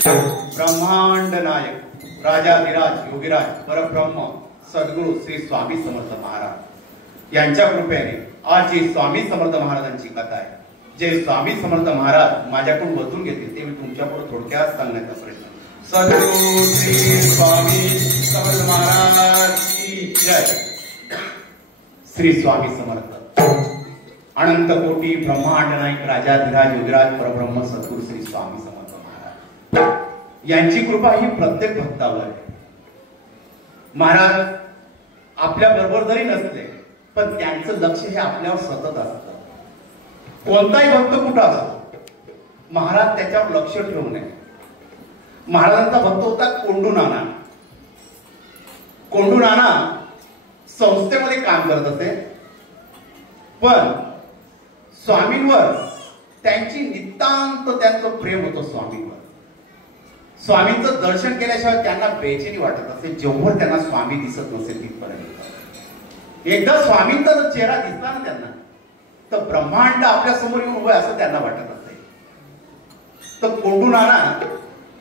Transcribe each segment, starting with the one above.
ब्रह्मांड नायक राजाधिराज योगीराज परब्रह्म सद्गुरु श्री स्वामी समर्थ महाराज यांच्या कृपेने आज जी स्वामी समर्थ महाराजांची कथा आहे, जे स्वामी समर्थ महाराज माझ्याकडून वचून घेतील ते मी तुमच्यापुढे थोडक्यात सांगण्याचा प्रयत्न. सद्गुरु श्री स्वामी समर्थ महाराज की जय. श्री स्वामी समर्थ. अनंत कोटी ब्रह्मांड नायक राजाधिराज योगीराज परब्रह्म सद्गुरु श्री स्वामी समर्थ महाराज यांची कृपा ही प्रत्येक भक्तावर आहे. महाराज आपल्या बरोबर जरी नसले पण त्यांचं लक्ष हे आपल्यावर सतत असतं. कोणताही भक्त कुठं असतो, महाराज त्याच्यावर लक्ष ठेवू नये. महाराजांचा भक्त होता कोंडू नाना. कोंडू नाना संस्थेमध्ये काम करत असे, पण स्वामींवर त्यांची नितांत त्यांचं प्रेम होतं. स्वामींवर स्वामींचं दर्शन केल्याशिवाय त्यांना बेचैनी वाटत असे, जेव्हा त्यांना स्वामी दिसत नसे तिथपर्यंत. एकदा स्वामींचा जर चेहरा दिसला ना त्यांना, तर ब्रह्मांड आपल्या समोर येऊन उभे असं त्यांना वाटत असे. तर कोंडू नाना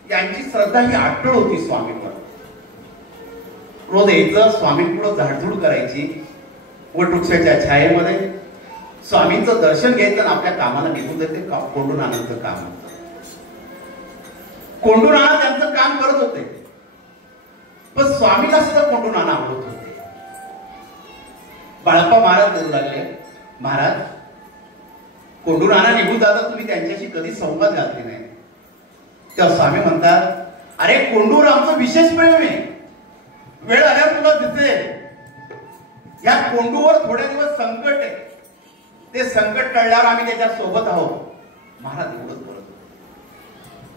यांची श्रद्धा ही अटळ होती स्वामींवर. रोज यायचं, स्वामींपुढे झाडझूड करायची, वटवृक्षाच्या छायेमध्ये स्वामींचं दर्शन घ्यायचं आणि आपल्या कामाला निघून जायचे. कोंडू नानांचं काम होतं. कोंडू नाना त्यांचं काम करत होते, पण स्वामीला सुद्धा कोंडू नाना आवडत होते. बाळप्पा महाराज बोलू लागले, महाराज कोंडू नाना निघून जाता, तुम्ही त्यांच्याशी कधी संवाद घातले नाही. तेव्हा स्वामी म्हणतात, अरे कोंडूर आमचं विशेष प्रेम आहे, वेळ आल्यावर तुला दिसेल. या कोंडूवर थोड्या दिवस संकट आहे, ते संकट टळल्यावर आम्ही त्याच्या सोबत आहोत. महाराज एवढंच बोलत होते.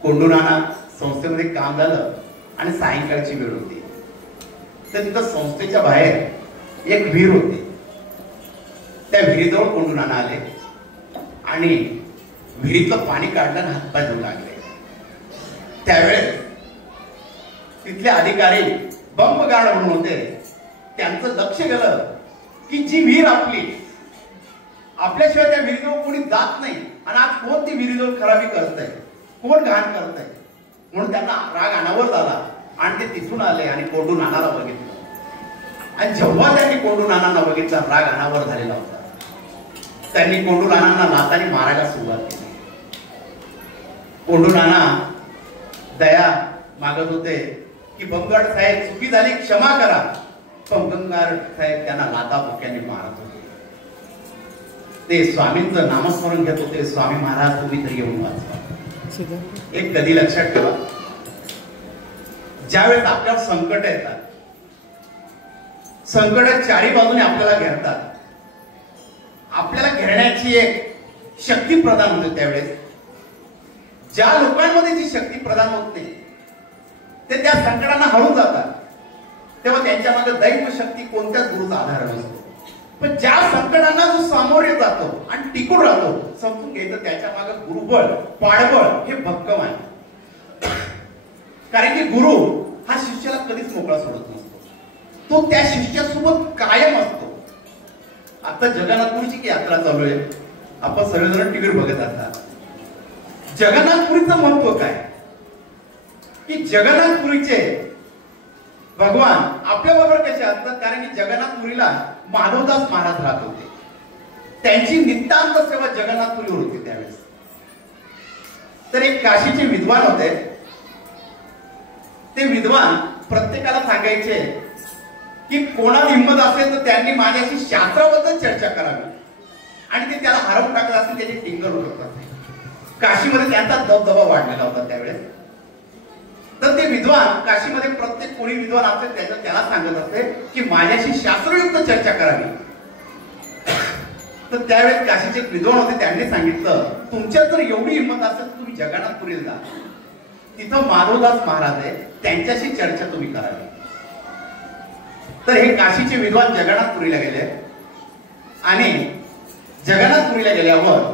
कोंडू नाना संस्थेमध्ये काम झालं आणि सायंकाळची वेळ होती, तर तिथं संस्थेच्या बाहेर एक विहीर होती. त्या विहिरीजवळ कोंडू नाना आले आणि विहिरीतलं पाणी काढलं आणि हातपाय धुवू लागले. त्यावेळेस तिथले अधिकारी बंब गार्ड म्हणून होते, त्यांचं लक्ष गेलं की जी विहीर आपल्याशिवाय त्या विहिरीजवळ कोणी जात नाही आणि आज कोण ती विहिरीजवळ खराबी करतंय, कोण घाण करतंय, म्हणून त्यांना राग अनावर झाला आणि ते तिथून आले आणि कोंडू नानाला बघितलं. आणि जेव्हा त्यांनी कोंडू नानांना बघितला, राग अनावर झालेला होता. त्यांनी कोंडू नानांना लाथाने मारायला सुरुवात केली. कोंडू नाना दया मागत होते की बंगाड साहेब चुकी झाली, क्षमा करा. पण बंगाड साहेब त्यांना लाथा बुक्याने मारत होते. ते स्वामींचं नामस्मरण घेत होते, स्वामी महाराज तुम्ही तरी येऊन वाचवा. एक कधी लक्षात ठेवा, ज्यावेळेस आपल्यावर संकट येतात, संकट चारी बाजूने आपल्याला घेरतात, आपल्याला घेरण्याची एक शक्ती प्रदान होते. त्यावेळेस ज्या लोकांमध्ये जी शक्ती प्रदान होत नाही ते त्या संकटांना हरवून जातात. तेव्हा त्यांच्या मागे दैव शक्ती कोणत्याच गुरुचा आधार नसतो. पण ज्या संकटांना जो सामोरे जातो आणि टिकून राहतो, समजून घ्यायचं त्याच्या मागे गुरुबळ पाठबळ हे भक्कम आहे. कारण की गुरु हा शिष्याला कधीच मोकळा सोडत नसतो, तो त्या शिष्यासोबत कायम असतो. आता जगन्नाथपुरीची यात्रा चालू आहे, आपण सर्वजण टीव्हीवर बघत असतात. जगन्नाथपुरीचं महत्व काय की जगन्नाथपुरीचे भगवान आपल्या बरोबर कसे असतात, कारण की जगन्नाथपुरीला माधवदास महाराज राहत होते. त्यांची नितांत सेवा जगन्नाथपुरीवर होती त्यावेळेस. तर एक काशीचे विद्वान होते. ते विद्वान प्रत्येकाला सांगायचे की कोणाला हिंमत असेल तर त्यांनी माझ्याशी शास्त्राबद्दल चर्चा करावी, आणि ते त्याला हरवून टाकलं असेल त्याची टिंगल होत असते. काशीमध्ये त्यांचा दबदबा वाढलेला होता त्यावेळेस. तर ते विद्वान काशीमध्ये प्रत्येक कोणी विद्वान असेल त्याला सांगत असते की माझ्याशी शास्त्रयुक्त चर्चा करावी. तर त्यावेळेस काशीचे एक विद्वान होते, त्यांनी सांगितलं तुमच्यात जर एवढी हिंमत असेल तर तुम्ही जगन्नाथपुरीला जा, तिथं माधवदास महाराज आहे, त्यांच्याशी चर्चा तुम्ही करावी. तर हे काशीचे विद्वान जगन्नाथपुरीला गेले आणि जगन्नाथपुरीला गेल्यावर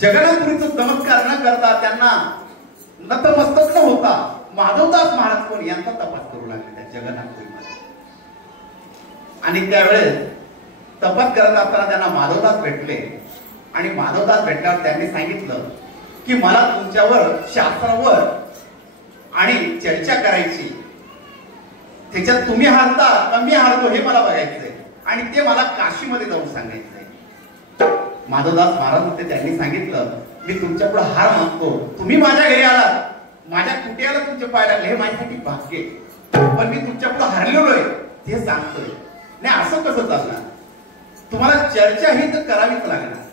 जगन्नाथपुरीचं चमत्कार न करता, त्यांना नतमस्तक न होता, माधवदास महाराज कोण यांचा तपास करू लागले त्या जगन्नाथपुरीमध्ये. आणि त्यावेळेस तपास करत असताना त्यांना माधवदास भेटले आणि माधवदास भेटल्यावर त्यांनी सांगितलं की मला तुमच्यावर शास्त्रावर चर्चा करायची, त्याच्यात तुम्ही हारता का मी हारतो हे मला बघायचंय आणि ते मला काशीमध्ये जाऊन सांगायचंय. माधवदास महाराज होते, त्यांनी सांगितलं मी तुमच्या पुढे हार मागतो, तुम्ही माझ्या घरी आलात, माझ्या कुटियाला तुमचे पाय लागले, हे माझ्यासाठी भाग्य, पण मी तुमच्या पुढे हारलेलो आहे ते सांगतोय. नाही असं कसं चालणार, तुम्हाला चर्चा ही तर करावीच लागणार.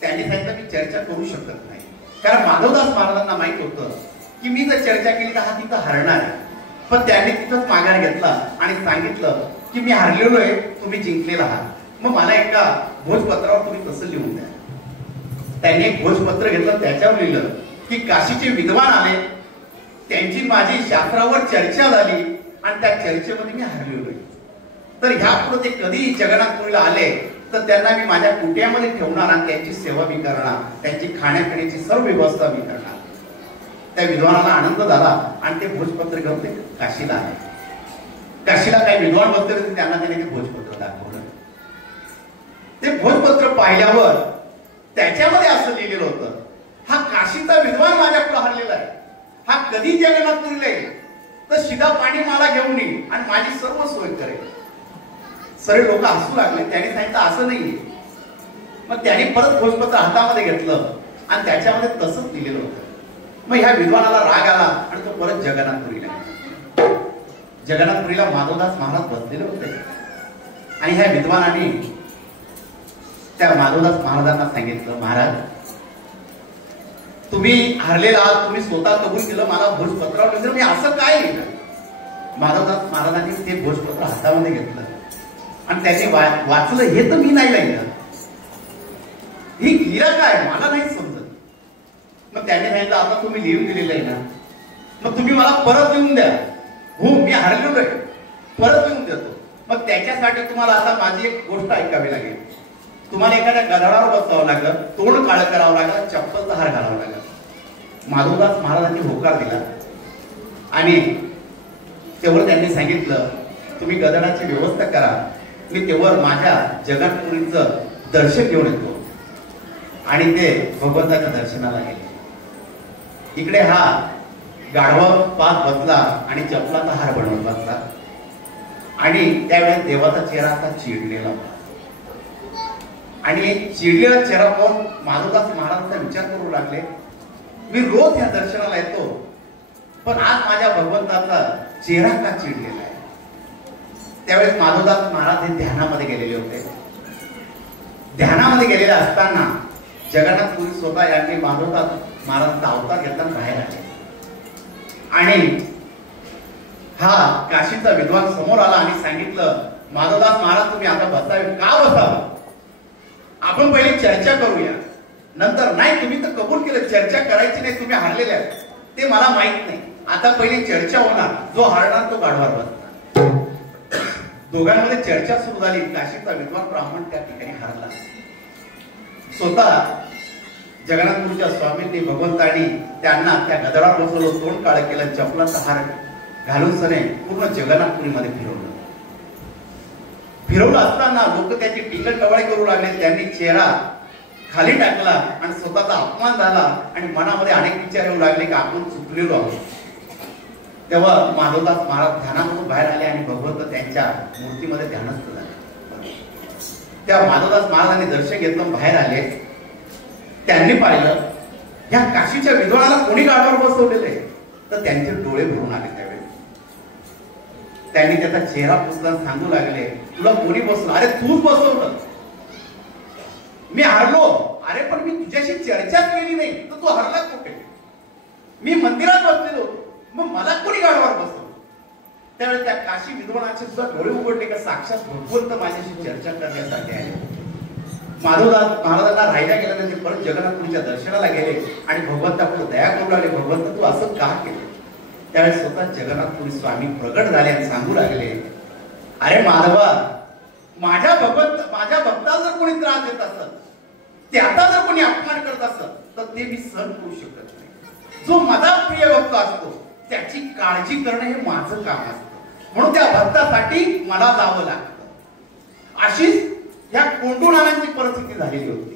त्यांनी सांगितलं मी चर्चा करू शकत नाही, कारण माधवदास महाराजांना माहित होतं की मी जर चर्चा केली तर हा तिथं हरणार आहे. पण त्यांनी तिथंच माघार घेतला आणि सांगितलं की मी हारलेलो आहे, तुम्ही जिंकलेला आहात, मग मला एका भोजपत्रावर तुम्ही तसं लिहून द्या. त्यांनी एक भोजपत्र घेतलं, त्याच्यावर लिहिलं की काशीचे विद्वान आले, त्यांची माझी शास्त्रावर चर्चा झाली आणि त्या चर्चेमध्ये मी हारलेलो आहे. तर ह्या पुढे ते कधी जगन्नाथपुरीला आले तर त्यांना मी माझ्या कुटियामध्ये ठेवणार आणि त्यांची सेवा मी करणार, त्यांची खाण्यापिण्याची सर्व व्यवस्था मी करणार. त्या विद्वानाला आनंद झाला आणि ते भोजपत्र घेऊन ते काशीला आले. काशीला काही विद्वान बसले होते, त्यांना त्याने ते भोजपत्र दाखवलं. ते भोजपत्र पाहिल्यावर त्याच्यामध्ये असं लिहिलेलं होतं, हा काशीचा विद्वान माझ्या पुढे हरलेला आहे, हा कधी जगन्नाथपुरीला येईल तर शिदा पाणी मला घेऊन येईल आणि माझी सर्व सोय करेल. सगळे लोक हसू लागले. त्याने सांगितलं असं नाही. मग त्याने परत भोजपत्र हातामध्ये घेतलं आणि त्याच्यामध्ये तसंच लिहिलेलं होतं. मग ह्या विद्वानाला राग आला आणि तो परत जगन्नाथपुरीला माधवदास महाराज बसलेले होते आणि ह्या विद्वानाने त्या माधवदास महाराजांना सांगितलं, महाराज तुम्ही हरलेला आहात, तुम्ही स्वतः कबूल केलं, मला भोजपत्रावर लिहिलं, मी असं काय लिहिलं. माधवदास महाराजांनी ते भोजपत्र हातामध्ये घेतलं आणि त्याने वाचलं, हे तर मी नाही लिहिलं, ही लिहिलं काय मला नाही समजत. मग त्याने सांगितलं आता तुम्ही लिहून दिलेलं आहे ना, मग तुम्ही मला परत लिहून द्या. हो मी हरलेलो आहे, परत लिहून देतो. मग त्याच्यासाठी तुम्हाला आता माझी एक गोष्ट ऐकावी लागेल. तुम्हाला एखाद्या गधाडावर बसावं लागलं, तोंड काळं करावं लागलं, चप्पलचा हार घालावा लागला. माधवदास महाराजांनी होकार दिला आणि तेव्हा त्यांनी सांगितलं तुम्ही गधाडाची व्यवस्था करा, मी तेव्हा माझ्या जगन्नाथपुरीचं दर्शन घेऊन येतो. आणि ते भगवंताच्या दर्शनाला गेले. इकडे हा गाढवा पाच बसला आणि चपलाचा हार बनवून बसला आणि त्यावेळेस देवाचा चेहरा असा चिडलेला होता. आणि चिडलेला चेहरा पाहून माधवदास महाराजांचा विचार करू लागले, मी रोज या दर्शनाला येतो, पण आज माझ्या भगवंताचा चेहरा का चिडलेला आहे. त्यावेळेस माधवदास महाराज हे ध्यानामध्ये गेलेले होते. ध्यानामध्ये गेलेले असताना जगन्नाथपुरी स्वतः यांनी माधवदास महाराजांचा अवतार घेतला बाहेर आले आणि हा काशीचा विद्वान समोर आला आणि सांगितलं, माधवदास महाराज तुम्ही आता बसावे. का बसावं, आपण पहिले चर्चा करूया. नंतर नाही तुम्ही तर कबूल केलं, चर्चा करायची नाही, तुम्ही हारलेले आहेत ते मला माहित नाही, आता पहिली चर्चा होणार, जो हारणार तो गाढवावर बसणार. दोघांमध्ये चर्चा सुरू झाली. काशीचा विद्वान ब्राह्मण त्या ठिकाणी हारला. स्वतः जगन्नाथपुरीच्या स्वामींनी भगवंतांनी त्यांना त्या गदडावर बसवलं, तोंड काळं केलं, चपलाचा हार घालून सने पूर्ण जगन्नाथपुरीमध्ये फिरवलं असताना लोक त्याची टिंगल टवाळी करू लागले. त्यांनी चेहरा खाली टाकला आणि स्वतःचा अपमान झाला आणि मनामध्ये अनेक विचार येऊ लागले की आपण चुकलेलो आहोत. तेव्हा माधवदास महाराज ध्यानामधून बाहेर आले आणि भगवंत त्यांच्या मूर्तीमध्ये ध्यानस्थ झाले. त्या माधवदास महाराजांनी दर्शन घेतलं, बाहेर आले. त्यांनी पाहिलं या काशीच्या विद्वानाला कोणी गाढवावर बसवलेले, तर त्यांचे डोळे भरून आले. त्यावेळेस त्यांनी त्याचा चेहरा पुसला, सांगू लागले, तुला कोणी बसवलं? अरे तूच बसवलं, मी हारलो. अरे पण मी तुझ्याशी चर्चाच केली नाही, तर तू हरला कुठे? मी मंदिरात बसलेलो होतो, मग मला कोणी गाढवावर बसवलं? त्यावेळेस त्या काशी विद्वानाचे सुद्धा डोळे उघडले का साक्षात भगवंत माझ्याशी चर्चा करण्यासाठी आहे. माधवदास महाराजांना राहायला गेल्यानंतर परत जगन्नाथपुरीच्या दर्शनाला गेले आणि भगवंतापुढे दया करू लागले, भगवंत तू असं का केलं? त्यावेळेस स्वतः जगन्नाथपुरी स्वामी प्रगट झाले आणि सांगू लागले, अरे माधवा, माझ्या भक्ताला जर कोणी त्रास देत असत, त्याचा जर कोणी अपमान करत असत, तर ते मी सहन करू शकत नाही. जो माझा प्रिय भक्त असतो त्याची काळजी करणं हे माझं काम असतं, म्हणून त्या भक्तासाठी मला जावं लागतं. अशीच या कोंडूनानांची परिस्थिती झालेली होती.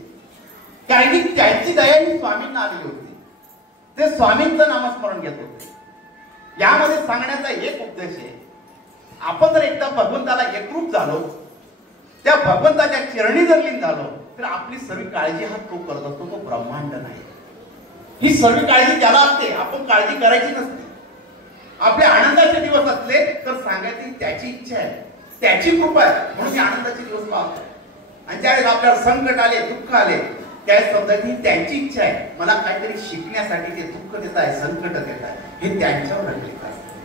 कारण की त्याची दया ही स्वामींना आलेली होती. ते स्वामींचं नामस्मरण घेत होते. यामध्ये सांगण्याचा एक उद्देश आहे, आपण जर एकदा भगवंताला एकरूप झालो, त्या भगवंताच्या चरणी जर लीन झालो, तर आपली सर्व काळजी हा तो करत असतो, तो ब्रह्मांड नाही. ही सर्व काळजी त्याला असते, आपण काळजी करायची नसते. आपले आनंदाचे दिवस असले तर सांगायची त्याची इच्छा आहे, त्याची कृपा आहे, म्हणून मी आनंदाचे दिवस पाहतो. आणि ज्यावेळेस आपल्याला संकट आले, दुःख आले, त्यावेळेस समजायची त्यांची इच्छा आहे, मला काहीतरी शिकण्यासाठी ते दुःख देत आहे, संकट देत आहे, हे त्यांच्यावर रंगलेलं असतं.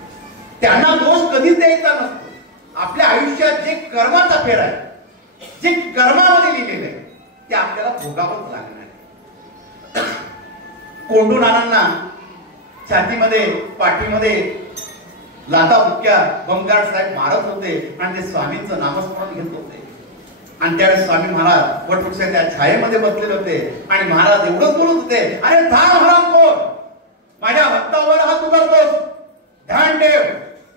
त्यांना दोष कधीच द्यायचा नसतो. आपल्या आयुष्यात जे कर्माचा फेर आहे, जे कर्मामध्ये लिहिलेलं आहे, ते आपल्याला भोगावंच लागणार आहे. कोंडू नानांना छातीमध्ये, पाठीमध्ये लाथा बुक्क्या बंगार साहेब मारत होते आणि ते स्वामींचं नामस्मरण घेत होते. आणि त्यावेळेस स्वामी महाराज वटवृक्षाच्या छायेमध्ये बसलेले होते आणि महाराज एवढंच बोलत होते, अरे थांब हरामखोर, माझ्या भक्तावर हात उघडतोस, ध्यान ठेव.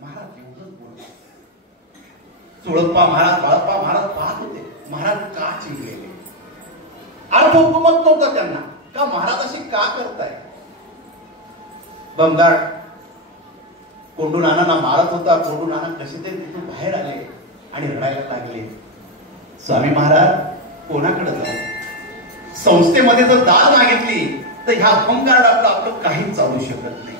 महाराज एवढंच बोलत. चोळप्पा महाराज, बाळप्पा महाराज पाहत होते, महाराज का चिडलेले, अर्थ हुकूमत नव्हतं त्यांना, का महाराज अशी का करताय. बंगार कोंडू नानांना मारत होता. कोंडू नाना कसे तरी तिथून बाहेर आले आणि रडायला लागले. स्वामी महाराज कोणाकडे जाऊ, संस्थेमध्ये जर दाद मागितली तर ह्या बंगार आपलं काहीच चालू शकत नाही.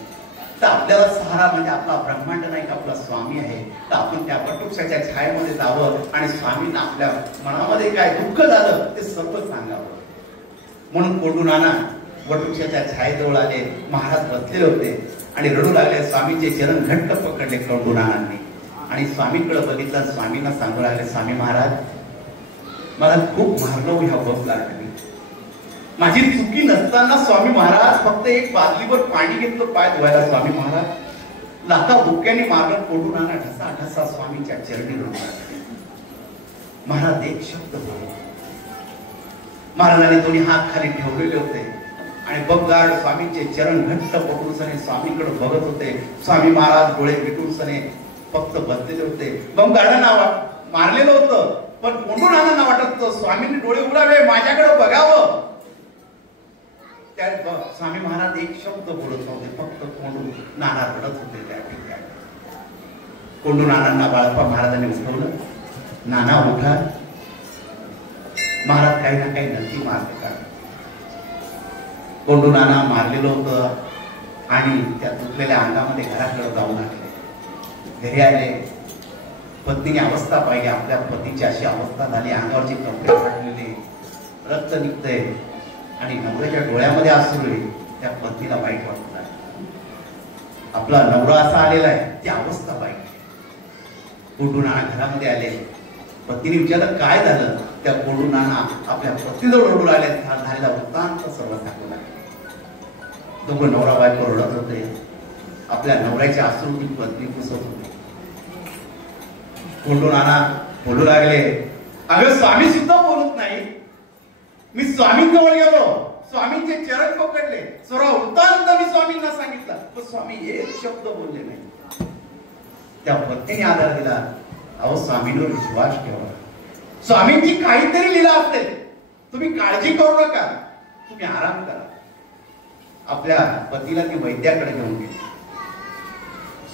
तर आपल्याला सहारा म्हणजे आपला ब्रह्मांड नाही का, आपला स्वामी आहे. तर आपण त्या वटवृक्षाच्या छायेमध्ये जावं आणि स्वामींना आपल्या मनामध्ये काय दुःख झालं ते सर्व सांगावं. म्हणून कोंडू नाना वटवृक्षाच्या छायेजवळ आले. महाराज बसलेले होते आणि रडू लागले. स्वामींचे चरण घट्ट पकडले कोंडू नानांनी आणि स्वामींकडे बघितलं. स्वामींना सांगू लागले, स्वामी महाराज मला खूप मारलो ह्या बंगारने, माझी चुकी नसताना स्वामी महाराज फक्त एक बादलीवर पाणी घेतलं पाय धुवायला. स्वामी महाराज लाथा बुक्क्याने मारलं. कोंडू नाना ढसा ढसा स्वामींच्या चरणी रडू लागले. महाराज एक शब्द बोलले. महाराजांनी दोन्ही हात खाली ठेवलेले होते आणि बंगार स्वामींचे चरण घट्ट पकडून सने स्वामींकडे बघत होते. स्वामी महाराज डोळे मिटून सने फक्त बसलेले होते. बंगारांना मारलेलं होतं, पण कोंडू नानांना वाटत होतं स्वामींनी डोळे उघडावे, माझ्याकडे बघावं. त्या स्वामी महाराज एक शब्द बोलत नव्हते, फक्त कोंडू नाना रडत होते. त्या ठिकाणी कोंडू नानांना बाळप्पा महाराजांनी उठवलं. नाना उठा. महाराज काही ना काही नक्की मारले का. कोंडू नाना मारलेलं होतं आणि त्या तुटलेल्या अंगामध्ये घराकडे जाऊ लागले. घरी आले. पत्नीने अवस्था पाहिली. आपल्या पतीची अशी अवस्था झाली, अंगावरची कपडे फाटलेले, रक्त निघतंय आणि नवऱ्याच्या डोळ्यामध्ये अश्रू आहे. त्या पत्नीला वाईट वाटत आहे. आपला नवरा असा आलेला आहे, ती अवस्था पाहिली. कोंडू नाना घरामध्ये आले. पत्नीने विचारलं काय झालं. त्या कोंडू नाना आपल्या पत्नीजवळ रडू लागले. झालेला वृत्तांत सर्व सांगू लागले. दोघं नवरा बायको रडत होते. आपल्या नवऱ्याच्या अश्रू ती पत्नी पुसत होती. कोंडू नाना बोलू लागले, अगं स्वामी सुद्धा बोलत नाही. मी स्वामींजवळ गेलो, स्वामींचे चरण पकडले, सर्व वृत्तांत मी स्वामींना सांगितलं, पण स्वामी एक शब्द बोलले नाही. त्या पत्नीने आधार दिला, अहो स्वामींवर विश्वास ठेवा, स्वामींची काहीतरी लीला असते, तुम्ही काळजी करू नका, तुम्ही आराम करा. आपल्या पतीला ती वैद्याकडे घेऊन गेली.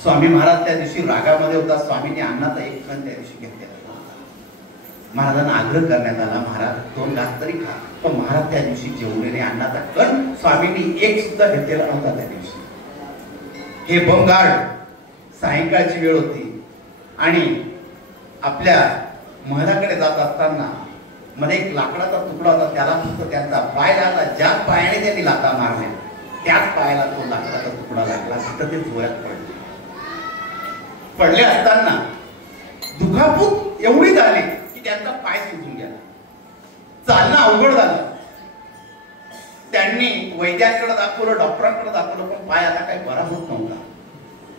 स्वामी महाराज त्या दिवशी रागामध्ये होता. स्वामींनी अन्नाचा एक कण त्या दिवशी घेतलेला. महाराजांना आग्रह करण्यात आला, महाराज 2 घास तरी खा. पण महाराज त्या दिवशी जेवलेले अन्नाचा कण स्वामींनी एक सुद्धा घेतलेला नव्हता त्या दिवशी. हे बंगार सायंकाळची वेळ होती आणि आपल्या महलाकडे जात असताना मध्ये एक लाकडाचा तुकडा होता. त्याला फक्त त्यांचा पाय लागला. ज्या पायाने त्यांनी लाथा मारल्या त्याच पायाला तो लाकडाचा तुकडा लागला. तिथं ते जोरात पडले असताना दुखापत एवढी झाली की त्यांचा पाय सुटून गेला. चालणं अवघड झालं. त्यांनी वैद्यांकडे दाखवलं, डॉक्टरांकडे दाखवलं, पण पाय आता काही बरा होत नव्हता.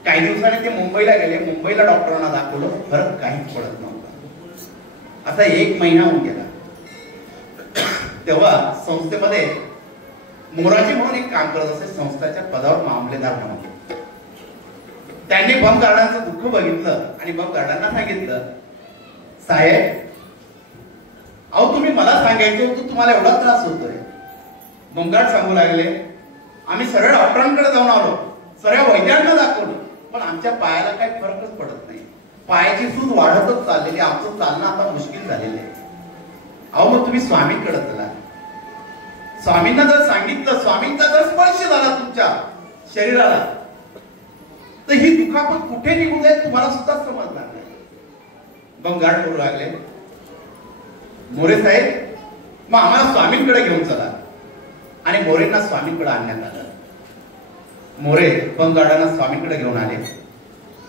काही दिवसांनी ते मुंबईला गेले. मुंबईला डॉक्टरांना दाखवलं, फरक काहीच पडत नव्हता. आता 1 महिना होऊन गेला. तेव्हा संस्थेमध्ये मोराजी म्हणून एक काम करत असे, संस्थेच्या पदावर मामलेदार म्हणून. त्यांनी बंगारांचं दुःख बघितलं आणि बंगारांना सांगितलं, साहेब अहो तुम्ही मला सांगायचं होतं, तुम्हाला एवढा त्रास होतोय. बंगार सांगू लागले, आम्ही सरळ डॉक्टरांकडे जाऊन आलो, सरळ वैद्यांना दाखवलं, पण आमच्या पायाला काही फरकच पडत नाही. पायाची सूज वाढतच चाललेली, आमचं चालणं आता मुश्किल झालेलं आहे. अहो मग तुम्ही स्वामींकडे चला. स्वामींना जर सांगितलं, स्वामींचा जर स्पर्श झाला तुमच्या शरीराला, तर ही दुखापत कुठे निघून जाईल तुम्हाला सुद्धा समजणार नाही. बंगाड करू लागले, मोरे साहेब मग आम्हाला स्वामींकडे घेऊन चला. आणि मोरेंना स्वामींकडे आणण्यात आलं. मोरे बंगाडांना स्वामींकडे घेऊन आले.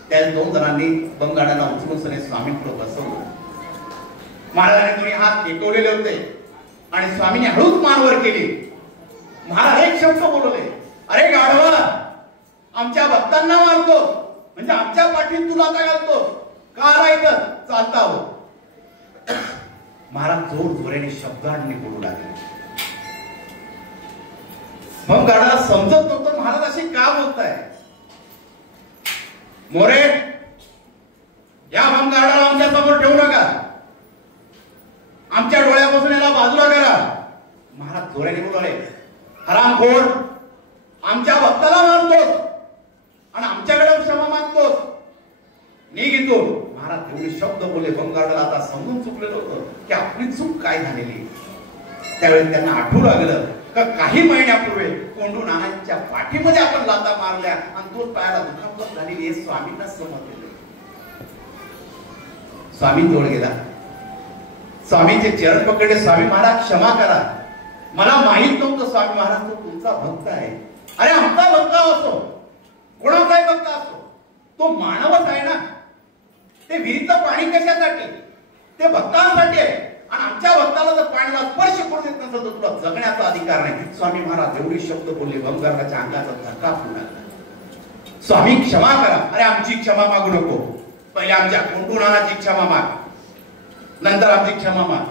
त्या 2 जणांनी बंगाडांना उचलून स्वामींकडे बसवलं. महाराजांनी दोन्ही हात टेकवलेले होते आणि स्वामींनी हळूच मानवर केली. महाराज एक शब्द बोलवले, अरे गाढवा, आमच्या भक्तांना मारतो म्हणजे आमच्या पाठीत तुला काय घालतो? का राहिलं चालता हो. महाराज जोर जोराने शब्दांनी बोलू लागले. मग गाढवाला समजत नव्हतं महाराज असे का बोलताय. मोरे, या भंगाराला आमच्या समोर ठेवू नका, आमच्या डोळ्यापासून याला बाजूला करा. महाराज जोराने बोलले, हरामखोर, आमच्या भक्ताला मारतोस आणि आमच्याकडे क्षमा मागतोस, निघ इथून. महाराज एवढे शब्द बोलले. बंगाराला आता समजून चुकलेलं होतं की आपली चूक काय झालेली. त्यावेळी त्यांना आठवू लागलं का काही महिन्यापूर्वी कोंडू नानांच्या पाठीमध्ये आपण लाता मारल्या आणि तो पायाला दुखापत झालेली हे स्वामींना समजलेलं. स्वामींजवळ गेला, स्वामींचे चरण पकडले. स्वामी महाराज क्षमा करा, मला माहित नव्हतं स्वामी महाराज तो तुमचा भक्त आहे. अरे आमचा भक्त असो, कोणाचाही भक्त असो, तो मानवच आहे ना. ते विहिरीचं पाणी कशासाठी? ते भक्तांसाठी आहे. आणि आमच्या भक्ताला जर पाण्याला स्पर्श करू देत नसेल तर तुला जगण्याचा अधिकार नाही. स्वामी महाराज एवढी शब्द बोलले. बंगाराच्या अंगाचा धक्का फुटला. स्वामी क्षमा करा. अरे आमची क्षमा मागू नको, पहिले आमच्या कोंडू नानाची क्षमा माग, नंतर आमची क्षमा माग.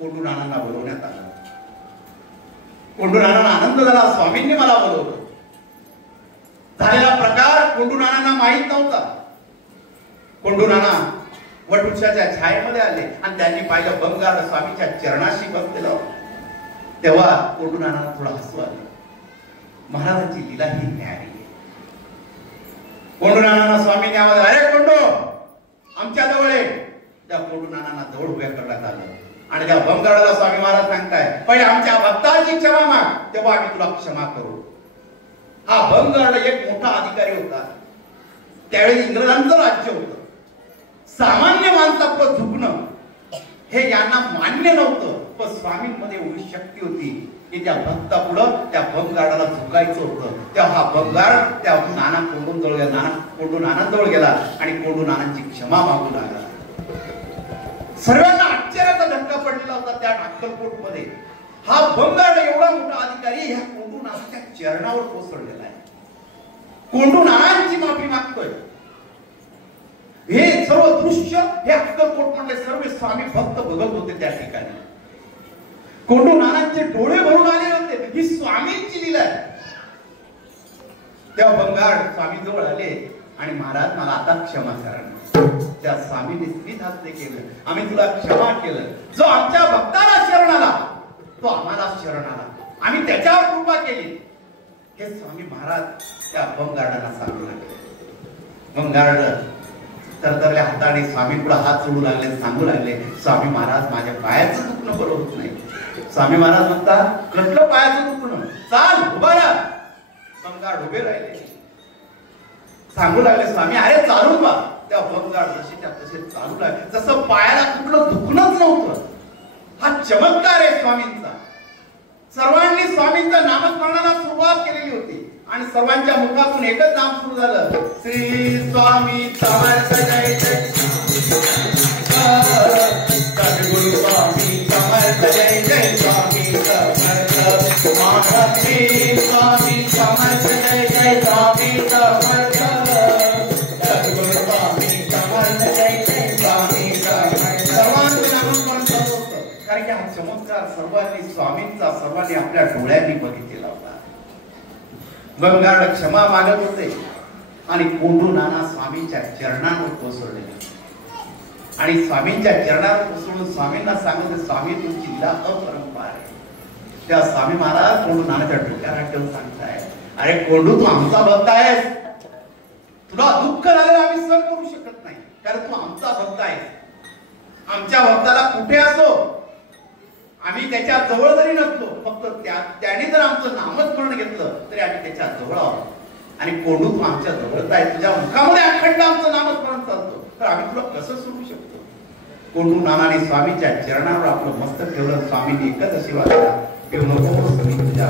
कोंडू नानांना बोलवण्यात आलं. कोंडू नानांना आनंद झाला, स्वामींनी मला बोलवलं. झालेला प्रकार कोंडू नानांना माहित नव्हता. कोंडू नाना वटवृक्षाच्या छायेमध्ये आले आणि त्यांनी पाहिलं बंगार स्वामीच्या चरणाशी बसलेला होता. तेव्हा कोंडू नानांना थोडं हसू आले. महाराजांची लीला ही न्यारी. कोंडू नानांना स्वामींनी आवाज, अरे कोंडू, आमच्या जवळ ये. त्या कोंडू नानांना जवळ उभ्या करण्यात आलं आणि त्या बंगाराला स्वामी महाराज सांगताय, पहिले आमच्या भक्तांची क्षमा माग, तेव्हा आम्ही तुला क्षमा करू. हा बंगार एक मोठा अधिकारी होता. त्यावेळी इंग्रजांचं राज्य होतं. सामान्य माणसापुढे झुकणं हे यांना मान्य नव्हतं. पण स्वामींमध्ये एवढी शक्ती होती की त्या भक्तापुढं त्या बंगाराला झुकायचं होतं. तेव्हा हा बंगार त्या नाना कोंडून जवळ गेला. कोंडू नानांजवळ गेला आणि कोंडू नानांची क्षमा मागू लागला. सर्वांना आश्चर्याचा धक्का पडलेला होता त्या अक्कलकोट मध्ये. हा बंगार एवढा मोठा अधिकारी ह्या कोंडू नानाच्या चरणावर कोसळलेला आहे. कोंडू नानांची माफी मागतोय. हे सर्व दृश्य हे अक्कलकोट मधले सर्व स्वामी भक्त बघत होते त्या ठिकाणी. कोंडू नानांचे डोळे भरून आले होते. ही स्वामींची लीला आहे. तेव्हा बंगार स्वामी जवळ आले आणि महाराज मला आता क्षमा करा. त्या स्वामीने स्मित हास्य केलं, आम्ही तुला क्षमा केलं. जो आमच्या भक्ताला शरण आला तो आम्हाला शरण आला, आम्ही त्याच्यावर कृपा केली. हे स्वामी महाराज त्या बंगाराला सांगू लागले. बंगार तरतरल्या हाताने स्वामी पुढे हात जोडू लागले, सांगू लागले, स्वामी महाराज माझ्या पायाचं दुखणं बरं होत नाही. स्वामी महाराज म्हणतात, कसलं पायाचं दुखणं? चाल, उभा राहा. बंगार उभे राहिले. सांगू लागले स्वामी, अरे चालून बा. त्या बंगार जसे त्या तसे चालू लागले, जसं पायाला कुठलं दुखणंच नव्हतं. हा चमत्कार आहे स्वामींचा. सर्वांनी स्वामींच्या नामस्मरणाला सुरुवात केलेली होती आणि सर्वांच्या मुखातून एकच नाम सुरू झालं, श्री स्वामी समर्थ जय जय. सद्गुरु स्वामी समर्थ जय जय. स्वामी समर्थ महाराज. स्वामी समर्थ जय जय. स्वामी समर्थ. सद्गुरु स्वामी समर्थ जय जय. स्वामी समर्थ. सर्वांचे नामस्मरण चालू होतं, कारण की हा चमत्कार सर्वांनी स्वामींचा सर्वांनी आपल्या डोळ्यांनी बघितलेला होता. बंगार क्षमा मागत होते आणि कोंडू नाना स्वामींच्या चरणांवर कोसळले आणि स्वामींच्या चरणावर कोसळून स्वामींना सांगत, स्वामी तुमची लीला अपरंपार आहे. त्या स्वामी महाराज कोंडू नानाच्या डोक्याला ठेवून सांगताय, अरे कोंडू तू आमचा भक्त आहेस, तुला तुला दुःख झालेलं आम्ही सहन करू शकत नाही, कारण तू आमचा भक्त आहे. आमच्या भक्ताला कुठे असो, आम्ही त्याच्या जवळ जरी नसलो, फक्त त्याने जर आमचं नामस्मरण घेतलं तरी आम्ही त्याच्या जवळ आहोत. आणि कोंडू तू आमच्या जवळच आहे, तुझ्या मुखामध्ये अखंड आमचं नामस्मरण चालतं, तर आम्ही तुला कसं सोडू शकतो. कोंडू नानाने स्वामीच्या चरणावर आपलं मस्तक ठेवलं. स्वामींनी एकच आशीर्वाद दिला, ठेवू नको तुझ्या